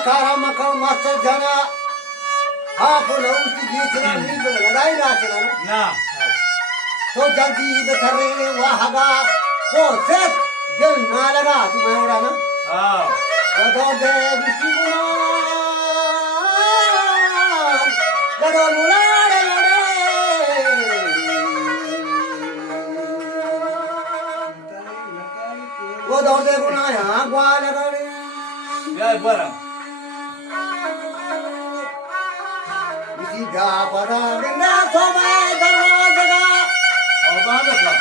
Cara makam master jana आप उसी गीतना नहीं लड़ाई राचना ना तो जल्दी बेथरे वहागा को सेट दिल ना लगा तुम्हें उड़ा ना तो दे मुस्लिम लड़ो लड़े लड़े वो दौड़ दे गुना यहाँ ग्वाल लड़े या बरं जा परा बिना तो मैं दरवाजा बघा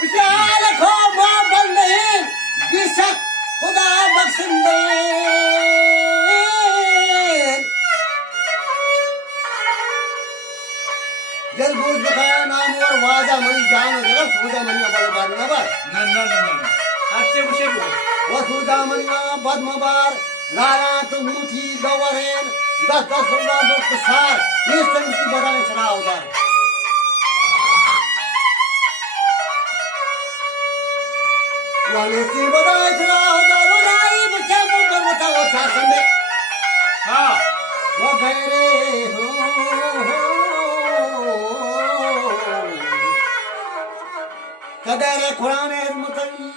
विशाल खो मां बंदे बिशक खुदा बख्शिंदे जल बूझ बताया नाम और वाजा मनी जान जरा सूजा मनी बल बार ना बार आजचे विषय बोल वो सूजा मनी पद्मबार लारा तो मुठी गवरेन 10 सोना मुक्त सार ये संगति बदाने चला होता वाले सी बदाने चला होता बदाई बच्चे को करवता वो शासन में हां वो गहरे हो कदरे खुराने मुतली